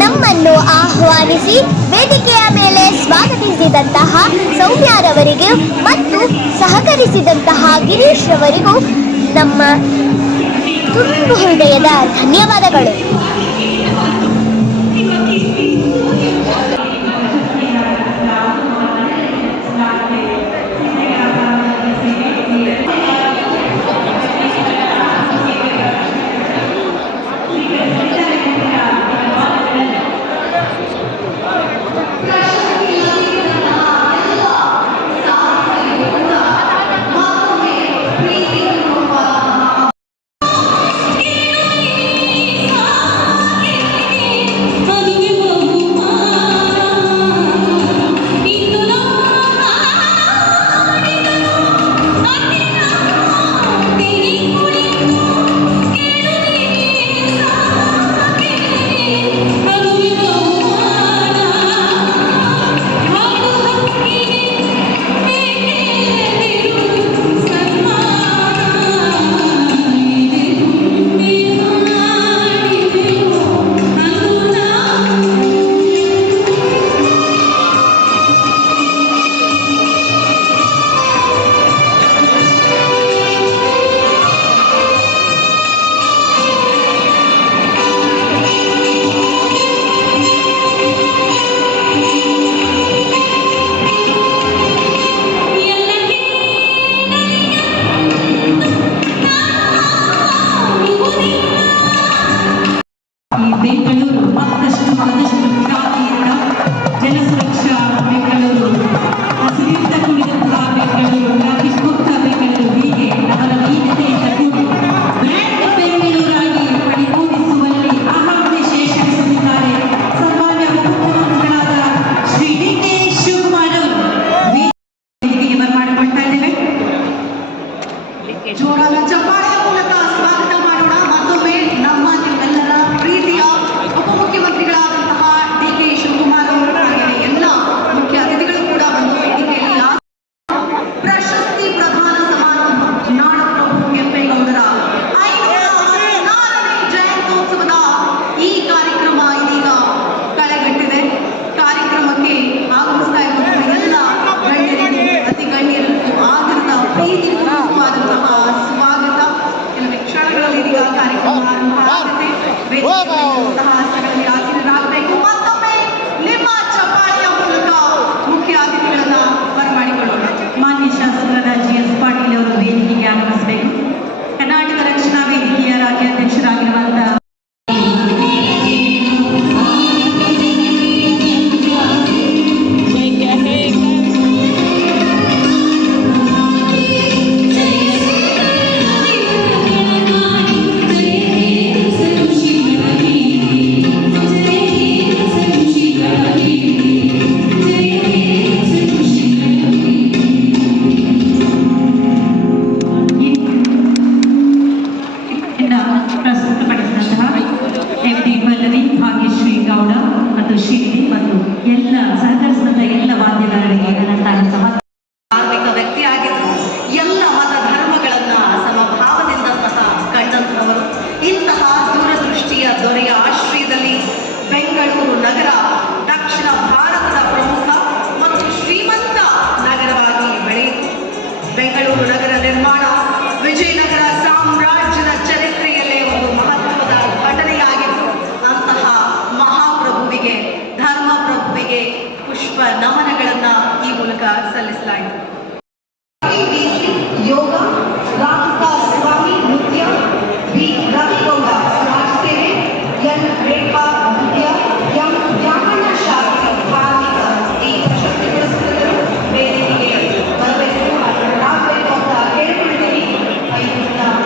ನಮ್ಮನ್ನು ಆಹ್ವಾನಿಸಿ ವೇದಿಕೆಯ ಮೇಲೆ ಸ್ವಾಗತಿಸಿದಂತಹ ಸೌಮ್ಯರವರಿಗೂ ಮತ್ತು ಸಹಕರಿಸಿದಂತಹ ಗಿರೀಶ್ ರವರಿಗೂ ನಮ್ಮ ತುಂಬು ಹೃದಯದ ಧನ್ಯವಾದಗಳು.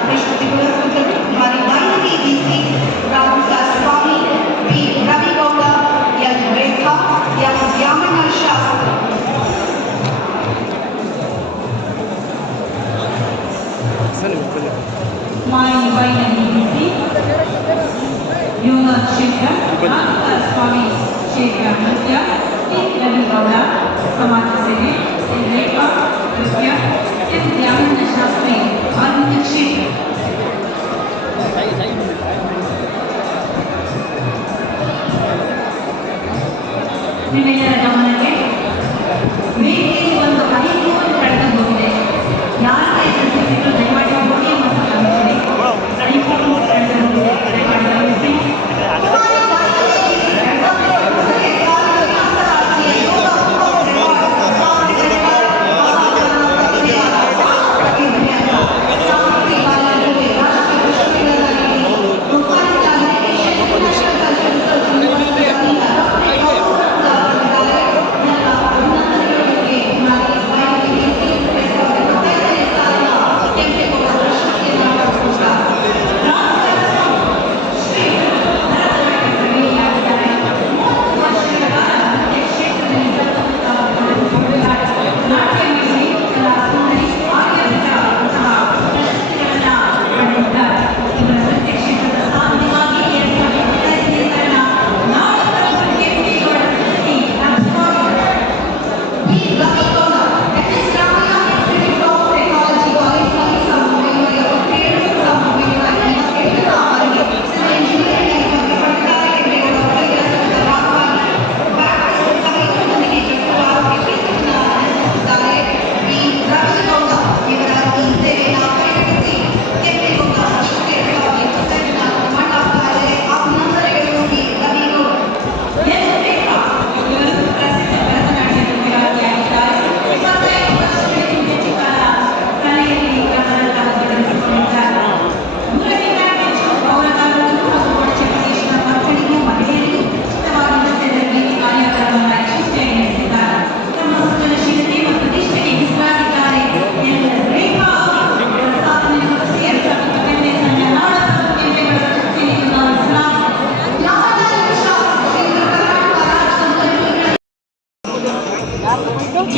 ವಿಶ್ವತಿ ಪುರಸ್ಕೃತರು ಶ್ರೀಮತಿ ವೈನವಿ ಬಿಸಿ, ರಾಹುಲ್ ಸ್ವಾಮಿ, ಬಿ ರವಿಗೌಡ, ಎಲ್ ರೇಖಾ, ಎಂ ವ್ಯಾಮಣ್ಣ ಶಾಸಕರು. ಮಾಯಿ ವೈನವಿ ಬಿಸಿ, ಯೋನ ಶೇಖರ್, ರಾಹುಲ್ ಸ್ವಾಮಿ ಶೇಖರ್ ನೃತ್ಯ, ಬಿ ರವಿಗೌಡ ಸಮಾಜ ಸೇವೆ, ಎಲ್ ರೇಖಾ ನೃತ್ಯ, ಎಂ ವ್ಯಾಮಣ್ಣ ಶಾಸ್ತ್ರಿ ಆರೋಗ್ಯ ಕ್ಷೇತ್ರ. ನಿಮ್ಮೆಲ್ಲರ ಗಮನಕ್ಕೆ ವೇದಿಕೆಯಲ್ಲಿ ಒಂದು ಐನೂರು ಕಳೆದು ಹೋಗಿದೆ. ಯಾರಿಗೆ ಸಿಕ್ಕಿದ್ರು ದಯಮಾಡಿ ಹೋಗಿ ಮತ್ತು ಗಮನಿಸಿ. 500 ಕಳೆದು ಹೋಗಿದೆ, ದಯಮಾಡಿ ಗಮನಿಸಿ.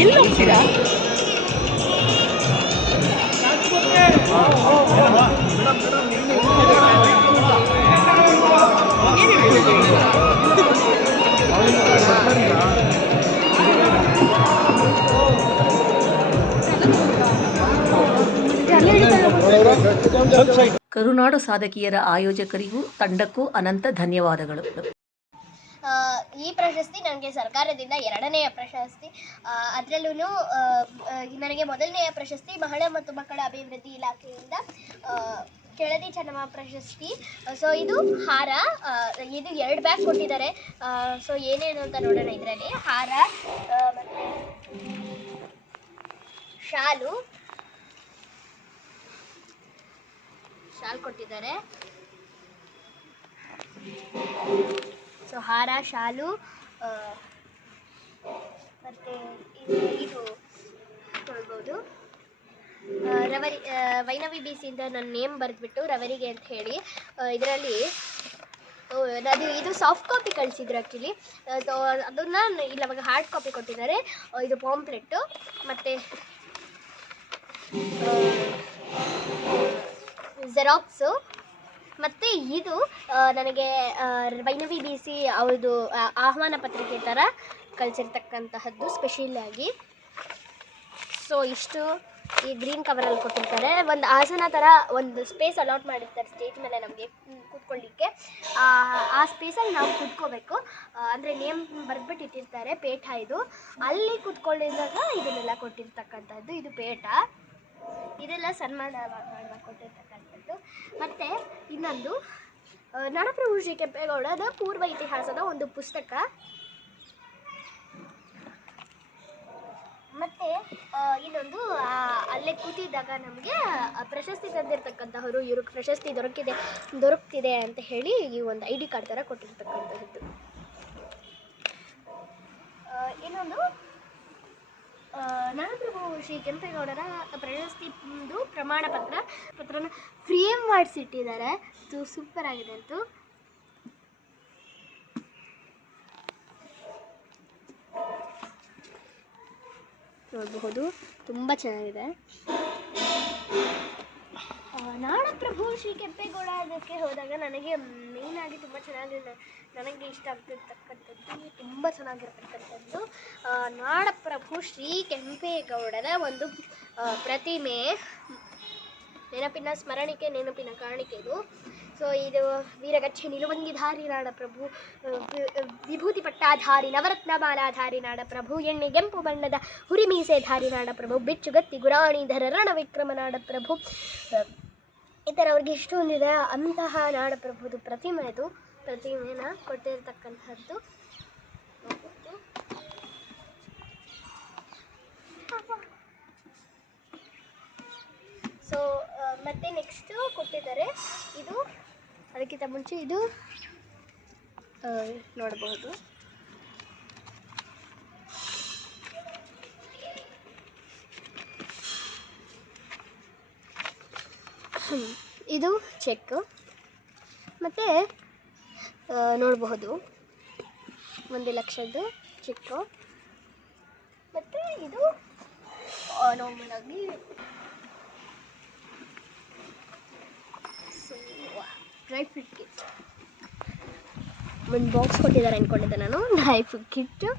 ಎಲ್ಲಿ ಹೋಗ್ತೀರಾ? ಕರುನಾಡು ಸಾಧಕಿಯರ ಆಯೋಜಕರಿಗೂ ತಂಡಕ್ಕೂ ಅನಂತ ಧನ್ಯವಾದಗಳು. ಈ ಪ್ರಶಸ್ತಿ ನನಗೆ ಸರ್ಕಾರದಿಂದ 2ನೇಯ ಪ್ರಶಸ್ತಿ. ಅದರಲ್ಲೂ ನನಗೆ ಮೊದಲನೆಯ ಪ್ರಶಸ್ತಿ ಮಹಿಳಾ ಮತ್ತು ಮಕ್ಕಳ ಅಭಿವೃದ್ಧಿ ಇಲಾಖೆಯಿಂದ ಕೆಳದಿ ಚೆನ್ನಮ್ಮ ಪ್ರಶಸ್ತಿ. ಸೊ ಇದು ಹಾರ, ಇದು 2 ಬ್ಯಾಗ್ ಕೊಟ್ಟಿದ್ದಾರೆ. ಸೊ ಏನೇನು ಅಂತ ನೋಡೋಣ. ಇದರಲ್ಲಿ ಹಾರ ಮತ್ತು ಶಾಲು ಕೊಟ್ಟಿದ್ದಾರೆ. ಸೊ ಹಾರ, ಶಾಲು ಮತ್ತು ಇದು ತೊಳ್ಬೋದು. ವೈನವಿ ಬಿಸಿಯಿಂದ ನನ್ನ ನೇಮ್ ಬರೆದ್ಬಿಟ್ಟು ರವರಿಗೆ ಅಂತ ಹೇಳಿ ಇದರಲ್ಲಿ ಇದು ಸಾಫ್ಟ್ ಕಾಪಿ ಕಳಿಸಿದ್ರು ಆ್ಯಕ್ಚುಲಿ. ಸೊ ಅದನ್ನು ಇಲ್ಲವಾಗ ಹಾರ್ಡ್ ಕಾಪಿ ಕೊಟ್ಟಿದ್ದಾರೆ. ಇದು ಪಾಂಪ್ಲೆಟ್ಟು ಮತ್ತು ಜೆರಾಕ್ಸು. ಮತ್ತು ಇದು ನನಗೆ ವೈನವಿ ಬಿ ಸಿ ಅವ್ರದ್ದು ಆಹ್ವಾನ ಪತ್ರಿಕೆ ಥರ ಕಳಿಸಿರ್ತಕ್ಕಂತಹದ್ದು ಸ್ಪೆಷಲಾಗಿ. ಸೊ ಇಷ್ಟು ಈ ಗ್ರೀನ್ ಕವರಲ್ಲಿ ಕೊಟ್ಟಿರ್ತಾರೆ. ಒಂದು ಆಸನ ಥರ ಒಂದು ಸ್ಪೇಸ್ ಅಲಾಟ್ ಮಾಡಿರ್ತಾರೆ ಸ್ಟೇಜ್ ಮೇಲೆ ನಮಗೆ ಕೂತ್ಕೊಳ್ಳಿಕ್ಕೆ. ಆ ಸ್ಪೇಸಲ್ಲಿ ನಾವು ಕೂತ್ಕೋಬೇಕು. ಅಂದರೆ ನೇಮ್ ಬರೆದ್ಬಿಟ್ಟು ಇಟ್ಟಿರ್ತಾರೆ. ಪೇಟ ಇದು. ಅಲ್ಲಿ ಕೂತ್ಕೊಂಡಿದ್ದಾಗ ಇದನ್ನೆಲ್ಲ ಕೊಟ್ಟಿರ್ತಕ್ಕಂಥದ್ದು. ಇದು ಪೇಟ. ಇದೆಲ್ಲ ಸನ್ಮಾನ ಕೊಟ್ಟಿರ್ತಕ್ಕಂಥದ್ದು. ಮತ್ತು ಇನ್ನೊಂದು ನಾಡಪ್ರಭು ಶ್ರೀ ಕೆಂಪೇಗೌಡದ ಪೂರ್ವ ಇತಿಹಾಸದ ಒಂದು ಪುಸ್ತಕ. ಮತ್ತು ಇನ್ನೊಂದು ಅಲ್ಲೇ ಕೂತಿದ್ದಾಗ ನಮಗೆ ಪ್ರಶಸ್ತಿ ತಂದಿರ್ತಕ್ಕಂಥವ್ರು ಇವ್ರಿಗೆ ಪ್ರಶಸ್ತಿ ದೊರಕ್ತಿದೆ ಅಂತ ಹೇಳಿ ಈ ಒಂದು ID ಕಾರ್ಡ್ ಥರ ಕೊಟ್ಟಿರ್ತಕ್ಕಂಥದ್ದು. ಇನ್ನೊಂದು ನಾಡಪ್ರಭು ಶ್ರೀ ಕೆಂಪೇಗೌಡರ ಪ್ರಶಸ್ತಿ ಪ್ರಮಾಣ ಪತ್ರನ ಫ್ರೇಮ್ ಮಾಡಿಸಿಟ್ಟಿದ್ದಾರೆ. ಸೂಪರ್ ಆಗಿದೆ ಅಂತೂ. ನೋಡಬಹುದು, ತುಂಬ ಚೆನ್ನಾಗಿದೆ. ನಾಡಪ್ರಭು ಶ್ರೀ ಕೆಂಪೇಗೌಡ ಅದಕ್ಕೆ ಹೋದಾಗ ನನಗೆ ಮೇಯ್ನಾಗಿ ತುಂಬ ಚೆನ್ನಾಗಿ ನನಗೆ ಇಷ್ಟ ಆಗ್ತಿರ್ತಕ್ಕಂಥದ್ದು, ತುಂಬ ಚೆನ್ನಾಗಿರ್ತಕ್ಕಂಥದ್ದು ನಾಡಪ್ರಭು ಶ್ರೀ ಕೆಂಪೇಗೌಡರ ಒಂದು ಪ್ರತಿಮೆ, ನೆನಪಿನ ಸ್ಮರಣಿಕೆ, ನೆನಪಿನ ಕಾಣಿಕೆ ಇದು. ಸೊ ಇದು ವೀರಗಚ್ಚೆ ನಿಲುವಂಗಿಧಾರಿ ನಾಡಪ್ರಭು, ವಿಭೂತಿ ಪಟ್ಟಾಧಾರಿ, ನವರತ್ನ ಮಾಲಾಧಾರಿ ನಾಡಪ್ರಭು, ಎಣ್ಣೆಗೆಂಪು ಬಣ್ಣದ ಹುರಿಮೀಸೆಧಾರಿ ನಾಡಪ್ರಭು, ಬೆಚ್ಚುಗತ್ತಿ ಗುರಾಣಿಧರ ರಣವಿಕ್ರಮ ನಾಡಪ್ರಭು, ಈ ಥರ ಅವ್ರಿಗೆ ಎಷ್ಟೊಂದಿದೆ. ಅಂತಹ ನಾಡಪ್ರಭುದು ಪ್ರತಿಮೆನ ಕೊಟ್ಟಿರ್ತಕ್ಕಂಥದ್ದು. ಸೊ ಮತ್ತೆ ನೆಕ್ಸ್ಟು ಕೊಟ್ಟಿದ್ದಾರೆ, ಇದು ಅದಕ್ಕಿಂತ ಮುಂಚೆ ಇದು ನೋಡಬಹುದು. ಇದು ಚೆಕ್, ಮತ್ತು ನೋಡಬಹುದು 1,00,000 ಚೆಕ್ಕು, ಮತ್ತು ಇದು ನಾರ್ಮಲಾಗಿ ಡ್ರೈ ಫ್ರೂಟ್ ಕಿಟ್, ಒಂದು ಬಾಕ್ಸ್ ಕೊಟ್ಟಿದ್ದಾರೆ ಅಂದ್ಕೊಂಡಿದ್ದೆ ನಾನು, ಡ್ರೈ ಫ್ರೂಟ್ ಕಿಟ್ಟು.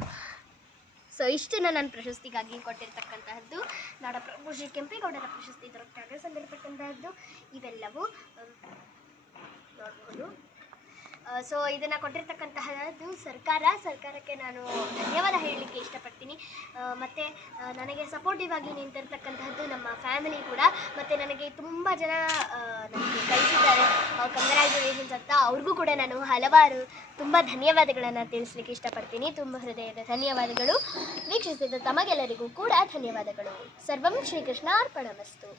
ಸೊ ಇಷ್ಟನ್ನು ನನ್ನ ಪ್ರಶಸ್ತಿಗಾಗಿ ಕೊಟ್ಟಿರ್ತಕ್ಕಂತಹದ್ದು, ನಾಡಪ್ರಭು ಶ್ರೀ ಕೆಂಪೇಗೌಡರ ಪ್ರಶಸ್ತಿ ದೊರಕಾಗ ಸಂದಿರತಕ್ಕಂತಹದ್ದು ಇವೆಲ್ಲವೂ ನೋಡ್ಬೋದು. ಸೊ ಇದನ್ನು ಕೊಟ್ಟಿರ್ತಕ್ಕಂತಹದ್ದು ಸರ್ಕಾರಕ್ಕೆ ನಾನು ಧನ್ಯವಾದ ಹೇಳಲಿಕ್ಕೆ ಇಷ್ಟಪಡ್ತೀನಿ. ಮತ್ತು ನನಗೆ ಸಪೋರ್ಟಿವ್ ಆಗಿ ನಿಂತಿರ್ತಕ್ಕಂತಹದ್ದು ನಮ್ಮ ಫ್ಯಾಮಿಲಿ ಕೂಡ, ಮತ್ತು ನನಗೆ ತುಂಬ ಜನ ನನಗೆ ಕಳಿಸಿದ್ದಾರೆ ಕಂಗ್ರ್ಯಾಚುಲೇಷನ್ಸ್ ಅಂತ, ಅವ್ರಿಗೂ ಕೂಡ ನಾನು ಹಲವಾರು ತುಂಬ ಧನ್ಯವಾದಗಳನ್ನು ತಿಳಿಸ್ಲಿಕ್ಕೆ ಇಷ್ಟಪಡ್ತೀನಿ. ತುಂಬ ಹೃದಯದ ಧನ್ಯವಾದಗಳು. ವೀಕ್ಷಿಸಿದ ತಮಗೆಲ್ಲರಿಗೂ ಕೂಡ ಧನ್ಯವಾದಗಳು. ಸರ್ವಂ ಶ್ರೀಕೃಷ್ಣಾರ್ಪಣಮಸ್ತು.